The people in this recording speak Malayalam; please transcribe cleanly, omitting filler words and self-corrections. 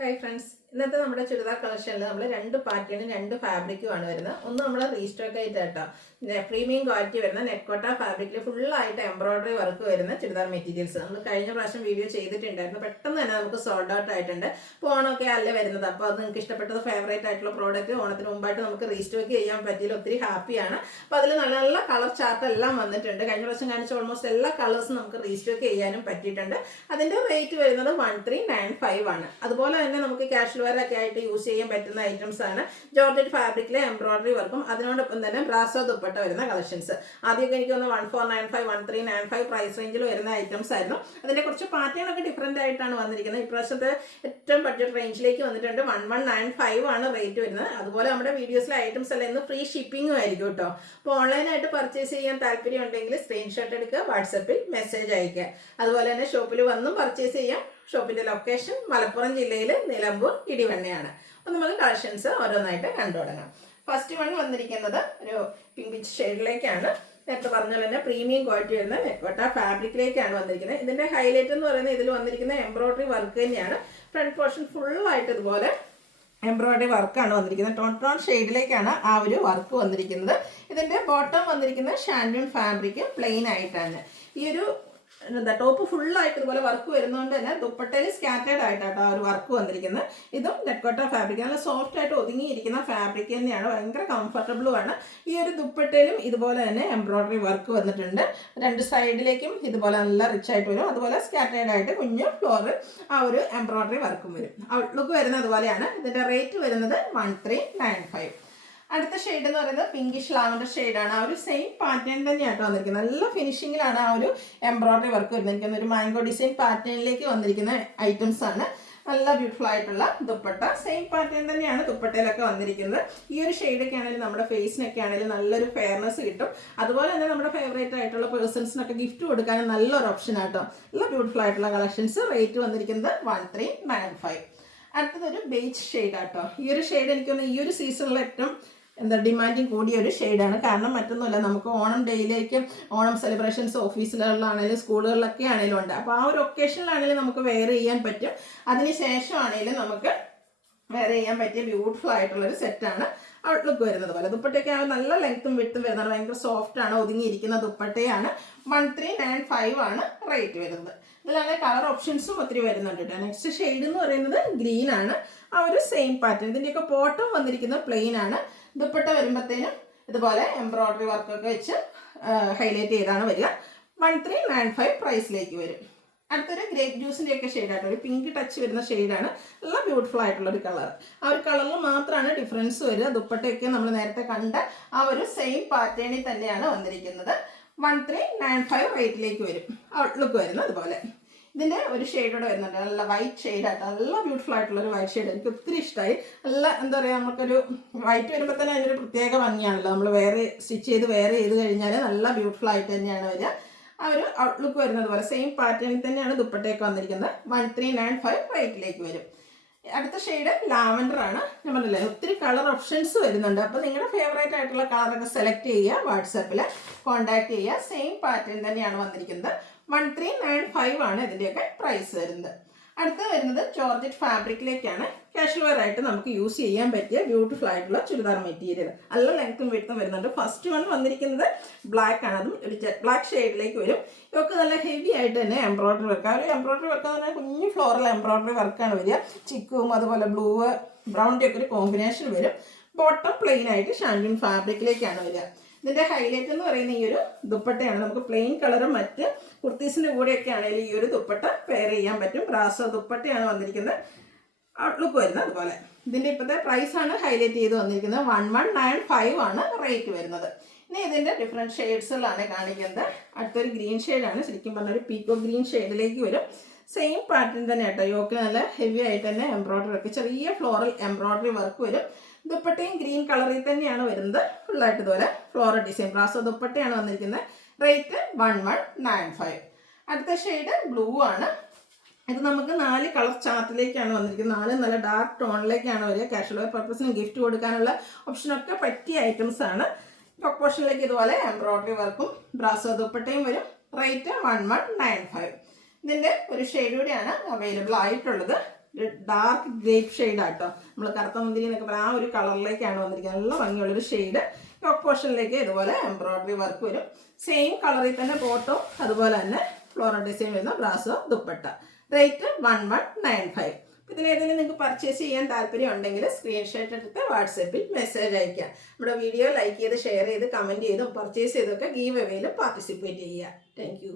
ഹായ് ഫ്രണ്ട്സ്, ഇന്നത്തെ നമ്മുടെ ചുരിദാർ കളക്ഷനിൽ നമ്മൾ രണ്ട് പാറ്റേണും രണ്ട് ഫാബ്രിക്കുമാണ് വരുന്നത്. ഒന്ന് നമ്മൾ റീസ്റ്റോക്ക് ആയിട്ട് കേട്ടോ പ്രീമിയം ക്വാളിറ്റി വരുന്ന നെക്കോട്ട ഫാബ്രിക്കിൽ ഫുള്ളായിട്ട് എംബ്രോയിഡറി വർക്ക് വരുന്ന ചുരിദാർ മെറ്റീരിയൽസ് നമ്മൾ കഴിഞ്ഞ പ്രാവശ്യം വീഡിയോ ചെയ്തിട്ടുണ്ടായിരുന്നു. പെട്ടെന്ന് തന്നെ നമുക്ക് സോൾഡ് ഔട്ട് ആയിട്ടുണ്ട്. ഇപ്പോൾ ഓണമൊക്കെ അല്ലേ വരുന്നത്, അപ്പോൾ അത് നിങ്ങൾക്ക് ഇഷ്ടപ്പെട്ടത് ഫേവറേറ്റ് ആയിട്ടുള്ള പ്രോഡക്റ്റ് ഓണത്തിന് മുമ്പായിട്ട് നമുക്ക് റീസ്റ്റോക്ക് ചെയ്യാൻ പറ്റിയില്ല. ഒത്തിരി ഹാപ്പിയാണ്. അപ്പോൾ അതിൽ നല്ല നല്ല കളർ ചാർട്ട് എല്ലാം വന്നിട്ടുണ്ട്. കഴിഞ്ഞ പ്രാവശ്യം കാണിച്ച ഓൾമോസ്റ്റ് എല്ലാ കളേഴ്സും നമുക്ക് റീസ്റ്റോക്ക് ചെയ്യാനും പറ്റിയിട്ടുണ്ട്. അതിൻ്റെ റേറ്റ് വരുന്നത് 1395 ആണ്. അതുപോലെ തന്നെ നമുക്ക് കാഷ്വൽ വെയർ ഒക്കെ ആയിട്ട് യൂസ് ചെയ്യാൻ പറ്റുന്ന ഐറ്റംസ് ആണ്. ജോർജറ്റ് ഫാബ്രിക്കിലെ എംബ്രോയിഡറി വർക്കും അതിനോടൊപ്പം തന്നെ ബ്രാസോ ദുപ്പട്ട വരുന്ന കളക്ഷൻസ്. ആദ്യമൊക്കെ എനിക്ക് ഒന്ന് 1495 1395 പ്രൈസ് റേഞ്ചിൽ വരുന്ന ഐറ്റംസ് ആയിരുന്നു. അതിന്റെ കുറച്ച് പാറ്റേൺ ഒക്കെ ഡിഫറെന്റ് ആയിട്ടാണ് വന്നിരിക്കുന്നത്. ഇപ്രാവശ്യത്തെ ഏറ്റവും ബഡ്ജറ്റ് റേഞ്ചിലേക്ക് വന്നിട്ടുണ്ട്. 1195 ആണ് റേറ്റ് വരുന്നത്. അതുപോലെ നമ്മുടെ വീഡിയോസിലെ ഐറ്റംസ് എല്ലാം ഇന്ന് ഫ്രീ ഷിപ്പിംഗും ആയിരിക്കും കേട്ടോ. അപ്പോൾ ഓൺലൈനായിട്ട് പർച്ചേസ് ചെയ്യാൻ താല്പര്യം ഉണ്ടെങ്കിൽ സ്ക്രീൻഷോട്ട് എടുക്കുക, വാട്സപ്പിൽ മെസ്സേജ് അയക്കുക. അതുപോലെ തന്നെ ഷോപ്പിൽ വന്നും പർച്ചേസ് ചെയ്യാം. ഷോപ്പിന്റെ ലൊക്കേഷൻ മലപ്പുറം ജില്ലയിൽ നിലമ്പൂർ ഇടിവണ്ണയാണ്. അപ്പോൾ നമുക്ക് കളക്ഷൻസ് ഓരോന്നായിട്ട് കണ്ടു തുടങ്ങാം. ഫസ്റ്റ് വൺ വന്നിരിക്കുന്നത് ഒരു പിങ്ക് ഷെയ്ഡിലേക്കാണ്. നേരത്തെ പറഞ്ഞ പോലെ തന്നെ പ്രീമിയം ക്വാളിറ്റി വരുന്ന നെക്കോട്ട ഫാബ്രിക്കിലേക്കാണ് വന്നിരിക്കുന്നത്. ഇതിന്റെ ഹൈലൈറ്റ് എന്ന് പറയുന്നത് ഇതിൽ വന്നിരിക്കുന്ന എംബ്രോയിഡറി വർക്ക് തന്നെയാണ്. ഫ്രണ്ട് പോർഷൻ ഫുള്ളായിട്ട് ഇതുപോലെ എംബ്രോയിഡറി വർക്കാണ് വന്നിരിക്കുന്നത്. ടോൺ ഷെയ്ഡിലേക്കാണ് ആ ഒരു വർക്ക് വന്നിരിക്കുന്നത്. ഇതിന്റെ ബോട്ടം വന്നിരിക്കുന്നത് ഷാൻഡൂൺ ഫാബ്രിക് പ്ലെയിൻ ആയിട്ടാണ്. ഈ ഒരു ടോപ്പ് ഫുള്ളായിട്ട് ഇതുപോലെ വർക്ക് വരുന്നതുകൊണ്ട് തന്നെ ദുപ്പട്ടയിൽ സ്കാറ്റേഡ് ആയിട്ടാണ് ആ ഒരു വർക്ക് വന്നിരിക്കുന്നത്. ഇതും നെക്കോട്ട ഫാബ്രിക്, നല്ല സോഫ്റ്റ് ആയിട്ട് ഒതുങ്ങിയിരിക്കുന്ന ഫാബ്രിക് തന്നെയാണ്. ഭയങ്കര കംഫർട്ടബിളുമാണ്. ഈ ഒരു ദുപ്പട്ടയിലും ഇതുപോലെ തന്നെ എംബ്രോയിഡറി വർക്ക് വന്നിട്ടുണ്ട്. രണ്ട് സൈഡിലേക്കും ഇതുപോലെ നല്ല റിച്ച് ആയിട്ട് വരും. അതുപോലെ സ്കാറ്റേഡ് ആയിട്ട് കുഞ്ഞു ഫ്ലോർ ആ ഒരു എംബ്രോയിഡറി വർക്കും വരും. ഔട്ട്ലുക്ക് വരുന്നത് അതുപോലെയാണ്. ഇതിന്റെ റേറ്റ് വരുന്നത് 1395. അടുത്ത ഷെയ്ഡ് എന്ന് പറയുന്നത് പിങ്കിഷ് ലാവൻഡർ ഷെയ്ഡാണ്. ആ ഒരു സെയിം പാറ്റേൺ തന്നെയായിട്ട് വന്നിരിക്കുന്നത്. നല്ല ഫിനിഷിങ്ങിലാണ് ആ ഒരു എംബ്രോയിഡറി വർക്ക് വരുന്നിരിക്കുന്നത്. ഒരു മാംഗോ ഡിസൈൻ പാറ്റേണിലേക്ക് വന്നിരിക്കുന്ന ഐറ്റംസ് ആണ്. നല്ല ബ്യൂട്ടിഫുൾ ആയിട്ടുള്ള ദുപ്പട്ട, സെയിം പാറ്റേൺ തന്നെയാണ് ദുപ്പട്ടയിലൊക്കെ വന്നിരിക്കുന്നത്. ഈ ഒരു ഷെയ്ഡൊക്കെ ആണെങ്കിലും നമ്മുടെ ഫേസിനൊക്കെ ആണെങ്കിലും നല്ലൊരു ഫെയർനെസ് കിട്ടും. അതുപോലെ തന്നെ നമ്മുടെ ഫേവറേറ്റ് ആയിട്ടുള്ള പേഴ്സൺസിനൊക്കെ ഗിഫ്റ്റ് കൊടുക്കാനും നല്ലൊരു ഓപ്ഷൻ ആട്ടോ. നല്ല ബ്യൂട്ടിഫുൾ ആയിട്ടുള്ള കളക്ഷൻസ്. റേറ്റ് വന്നിരിക്കുന്നത് 1395. അടുത്തതൊരു ബേജ് ഷെയ്ഡ് ആട്ടോ. ഈ ഒരു ഷെയ്ഡ് എനിക്കൊന്ന് ഈ ഒരു സീസണിൽ ഏറ്റവും ഡിമാൻഡിങ് കൂടിയ ഒരു ഷെയ്ഡാണ്. കാരണം മറ്റൊന്നുമല്ല, നമുക്ക് ഓണം ഡേയിലേക്ക് ഓണം സെലിബ്രേഷൻസ് ഓഫീസുകളിലാണെങ്കിലും സ്കൂളുകളിലൊക്കെ ആണെങ്കിലും ഉണ്ട്. അപ്പോൾ ആ ഒരു ഒക്കേഷനിലാണെങ്കിലും നമുക്ക് വെയർ ചെയ്യാൻ പറ്റും. അതിനുശേഷം ആണെങ്കിലും നമുക്ക് വെയർ ചെയ്യാൻ പറ്റിയ ബ്യൂട്ടിഫുൾ ആയിട്ടുള്ളൊരു സെറ്റാണ് ഔട്ട്ലുക്ക് വരുന്നത് പോലെ. ദുപ്പട്ടയൊക്കെ ആ നല്ല ലെങ്ത്തും വിട്ടും വരുന്നത്, ഭയങ്കര സോഫ്റ്റ് ആണ്, ഒതുങ്ങിയിരിക്കുന്ന ദുപ്പട്ടയാണ്. 1395 ആണ് റേറ്റ് വരുന്നത്. ഇതിലാണ് കളർ ഓപ്ഷൻസും ഒത്തിരി വരുന്നുണ്ട് കേട്ടോ. നെക്സ്റ്റ് ഷെയ്ഡ് എന്ന് പറയുന്നത് ഗ്രീൻ ആണ്. ആ ഒരു സെയിം പാറ്റേൺ. ഇതിൻ്റെയൊക്കെ ബോട്ടം വന്നിരിക്കുന്നത് പ്ലെയിൻ ആണ്. ദുപ്പട്ട വരുമ്പോഴത്തേനും ഇതുപോലെ എംബ്രോയിഡറി വർക്കൊക്കെ വെച്ച് ഹൈലൈറ്റ് ചെയ്താണ് വരിക. 1395 പ്രൈസിലേക്ക് വരും. അടുത്തൊരു ഗ്രേപ്പ് ജ്യൂസിൻ്റെ ഒക്കെ ഷെയ്ഡായിട്ട് ഒരു പിങ്ക് ടച്ച് വരുന്ന ഷെയ്ഡാണ്. നല്ല ബ്യൂട്ടിഫുൾ ആയിട്ടുള്ള ഒരു കളർ. ആ ഒരു കളറിൽ മാത്രമാണ് ഡിഫറൻസ് വരിക. ദുപ്പട്ടയൊക്കെ നമ്മൾ നേരത്തെ കണ്ട ആ ഒരു സെയിം പാറ്റേണിൽ തന്നെയാണ് വന്നിരിക്കുന്നത്. 1395 റേറ്റിലേക്ക് വരും. ഔട്ട്ലുക്ക് വരുന്നത് അതുപോലെ. ഇതിൻ്റെ ഒരു ഷെയ്ഡോടെ വരുന്നുണ്ട്, നല്ല വൈറ്റ് ഷെയ്ഡായിട്ട്. നല്ല ബ്യൂട്ടിഫുൾ ആയിട്ടുള്ള ഒരു വൈറ്റ് ഷെയ്ഡ് എനിക്ക് ഒത്തിരി ഇഷ്ടമായി. നല്ല എന്താ പറയുക, നമുക്കൊരു വൈറ്റ് വരുമ്പോൾ തന്നെ അതിനൊരു പ്രത്യേക ഭംഗിയാണല്ലോ. നമ്മൾ സ്റ്റിച്ച് ചെയ്ത് കഴിഞ്ഞാൽ നല്ല ബ്യൂട്ടിഫുൾ ആയിട്ട് തന്നെയാണ് വരിക. ആ ഒരു ഔട്ട്ലുക്ക് വരുന്നത് പോലെ സെയിം പാറ്റേണിൽ തന്നെയാണ് ദുപ്പട്ടയൊക്കെ വന്നിരിക്കുന്നത്. 1395 റേറ്റിലേക്ക് വരും. അടുത്ത ഷെയ്ഡ് ലാവൻഡർ ആണ്. ഞാൻ പറഞ്ഞില്ലേ ഒത്തിരി കളർ ഓപ്ഷൻസ് വരുന്നുണ്ട്. അപ്പോൾ നിങ്ങളുടെ ഫേവറേറ്റ് ആയിട്ടുള്ള കളറൊക്കെ സെലക്ട് ചെയ്യുക, വാട്സാപ്പിൽ കോൺടാക്ട് ചെയ്യുക. സെയിം പാറ്റേൺ തന്നെയാണ് വന്നിരിക്കുന്നത്. 1395 ആണ് ഇതിൻ്റെയൊക്കെ പ്രൈസ് വരുന്നത്. അടുത്ത വരുന്നത് ജോർജറ്റ് ഫാബ്രിക്കിലേക്കാണ്. കാഷ്വൽ വെയർ ആയിട്ട് നമുക്ക് യൂസ് ചെയ്യാൻ പറ്റിയ ബ്യൂട്ടിഫുൾ ആയിട്ടുള്ള ചുരിദാർ മെറ്റീരിയൽ. നല്ല ലെങ്ത്തും വിഡ്ത്തും വരുന്നുണ്ട്. ഫസ്റ്റ് വൺ വന്നിരിക്കുന്നത് ബ്ലാക്ക് ആണ്. അതും ഒരു ജെറ്റ് ബ്ലാക്ക് ഷെയ്ഡിലേക്ക് വരും. ഇതൊക്കെ നല്ല ഹെവി ആയിട്ട് തന്നെ എംബ്രോയിഡറി വർക്ക്. ആ ഒരു എംബ്രോയിഡറി വർക്ക് എന്ന് പറഞ്ഞാൽ കുഞ്ഞു ഫ്ലോറൽ എംബ്രോയിഡറി വർക്കാണ് വരിക. ചിക്കും അതുപോലെ ബ്ലൂ ബ്രൗണിൻ്റെ ഒക്കെ ഒരു കോമ്പിനേഷൻ വരും. ബോട്ടം പ്ലെയിൻ ആയിട്ട് ഷാൻഡൂൺ ഫാബ്രിക്കിലേക്കാണ് വരിക. ഇതിൻ്റെ ഹൈലൈറ്റ് എന്ന് പറയുന്ന ഈ ഒരു ദുപ്പട്ടയാണ്. നമുക്ക് പ്ലെയിൻ കളറും മറ്റ് കുർത്തീസിൻ്റെ കൂടെയൊക്കെ ആണെങ്കിൽ ഈ ഒരു ദുപ്പട്ട പെയർ ചെയ്യാൻ പറ്റും. ബ്രാസോ ദുപ്പട്ടയാണ് വന്നിരിക്കുന്നത്. ഔട്ട്ലുക്ക് വരുന്നത് അതുപോലെ. ഇതിൻ്റെ ഇപ്പോഴത്തെ പ്രൈസാണ് ഹൈലൈറ്റ് ചെയ്ത് വന്നിരിക്കുന്നത്. 1195 ആണ് റേറ്റ് വരുന്നത്. ഇനി ഇതിൻ്റെ ഡിഫറെൻറ്റ് ഷെയ്ഡ്സുകളാണ് കാണിക്കുന്നത്. അടുത്തൊരു ഗ്രീൻ ഷെയ്ഡാണ്. ശരിക്കും പറഞ്ഞൊരു പീക്കോ ഗ്രീൻ ഷെയ്ഡിലേക്ക് വരും. സെയിം പാറ്റേൺ തന്നെ കേട്ടോ. യോക്ക് നല്ല ഹെവി ആയിട്ട് തന്നെ എംബ്രോയിഡറി ഒക്കെ ചെറിയ ഫ്ലോറൽ എംബ്രോയിഡറി വർക്ക് വരും. ദുപ്പട്ടയും ഗ്രീൻ കളറിൽ തന്നെയാണ് വരുന്നത്. ഫുള്ളായിട്ട് ഇതുപോലെ ഫ്ലോറൽ ഡിസൈൻ ബ്രാസോ ദുപ്പട്ടയാണ് വന്നിരിക്കുന്നത്. റേറ്റ് 1195. അടുത്ത ഷെയ്ഡ് ബ്ലൂ ആണ്. ഇത് നമുക്ക് 4 കളർ ചാർട്ടിലേക്കാണ് വന്നിരിക്കുന്നത്. 4 നല്ല ഡാർക്ക് ടോണിലേക്കാണ് വരിക. കാഷ്വൽ വെയർ പർപ്പസിന് ഗിഫ്റ്റ് കൊടുക്കാനുള്ള ഓപ്ഷനൊക്കെ പറ്റിയ ഐറ്റംസ് ആണ്. ടോപ്പ് പോർഷനിലേക്ക് ഇതുപോലെ എംബ്രോയിഡറി വർക്കും ബ്രാസോ ദുപ്പട്ടയും വരും. റേറ്റ് 1195. ഇതിൻ്റെ ഒരു ഷെയ്ഡ് കൂടിയാണ് അവൈലബിൾ ആയിട്ടുള്ളത്. ഒരു ഡാർക്ക് ഗ്രേപ്പ് ഷെയ്ഡാട്ടോ. നമ്മൾ കറുത്ത മുന്തിരി എന്നൊക്കെ പറയാം, ആ ഒരു കളറിലേക്കാണ് വന്നിരിക്കുന്നത്. നല്ല ഭംഗിയുള്ളൊരു ഷെയ്ഡ്. യോക്ക് പോർഷനിലേക്ക് ഇതുപോലെ എംബ്രോയിഡറി വർക്ക് വരും. സെയിം കളറിൽ തന്നെ ബോട്ടോ, അതുപോലെ തന്നെ ഫ്ലോറൽ ഡിസൈൻ വരുന്ന ബ്രാസോ ദുപ്പട്ട. റേറ്റ് 1195. ഇതിലേതെങ്കിലും നിങ്ങൾക്ക് പർച്ചേസ് ചെയ്യാൻ താല്പര്യം ഉണ്ടെങ്കിൽ സ്ക്രീൻഷോട്ട് എടുത്ത് വാട്സാപ്പിൽ മെസ്സേജ് അയയ്ക്കുക. നമ്മുടെ വീഡിയോ ലൈക്ക് ചെയ്ത് ഷെയർ ചെയ്ത് കമൻറ്റ് ചെയ്തും പർച്ചേസ് ചെയ്തൊക്കെ ഗീവ് അവേയിലും പാർട്ടിസിപ്പേറ്റ് ചെയ്യുക. താങ്ക്